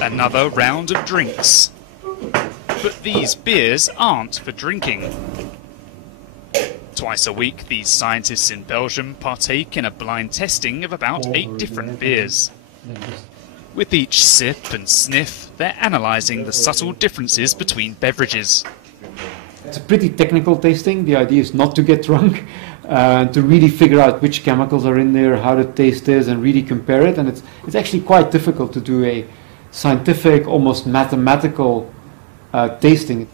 Another round of drinks. But these beers aren't for drinking. Twice a week, these scientists in Belgium partake in a blind testing of about 8 different beers. With each sip and sniff, they're analysing the subtle differences between beverages. It's a pretty technical tasting. The idea is not to get drunk, to really figure out which chemicals are in there, how the taste is, and really compare it. And it's actually quite difficult to do a scientific, almost mathematical tasting.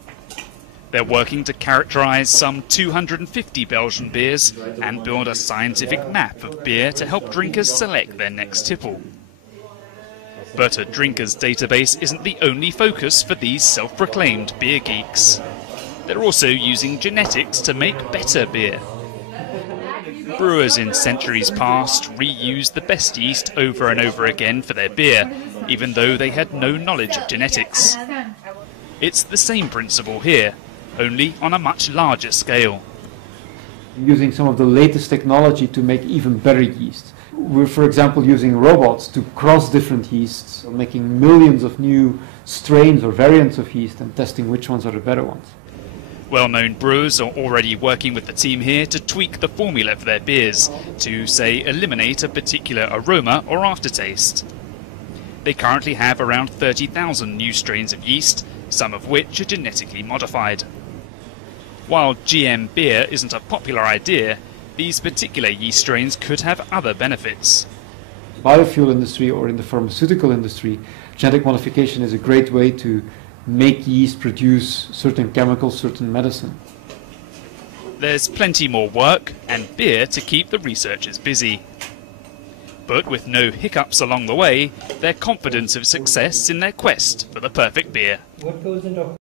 They're working to characterise some 250 Belgian beers and build a scientific map of beer to help drinkers select their next tipple. But a drinkers database isn't the only focus for these self-proclaimed beer geeks. They're also using genetics to make better beer. Brewers in centuries past reused the best yeast over and over again for their beer, even though they had no knowledge of genetics. It's the same principle here, only on a much larger scale. Using some of the latest technology to make even better yeast. We're, for example, using robots to cross different yeasts, making millions of new strains or variants of yeast and testing which ones are the better ones. Well-known brewers are already working with the team here to tweak the formula for their beers to, say, eliminate a particular aroma or aftertaste. They currently have around 30,000 new strains of yeast, some of which are genetically modified. While GM beer isn't a popular idea, these particular yeast strains could have other benefits. Biofuel industry or in the pharmaceutical industry, genetic modification is a great way to make yeast produce certain chemicals, certain medicine. There's plenty more work and beer to keep the researchers busy. But with no hiccups along the way, they're confident of success in their quest for the perfect beer.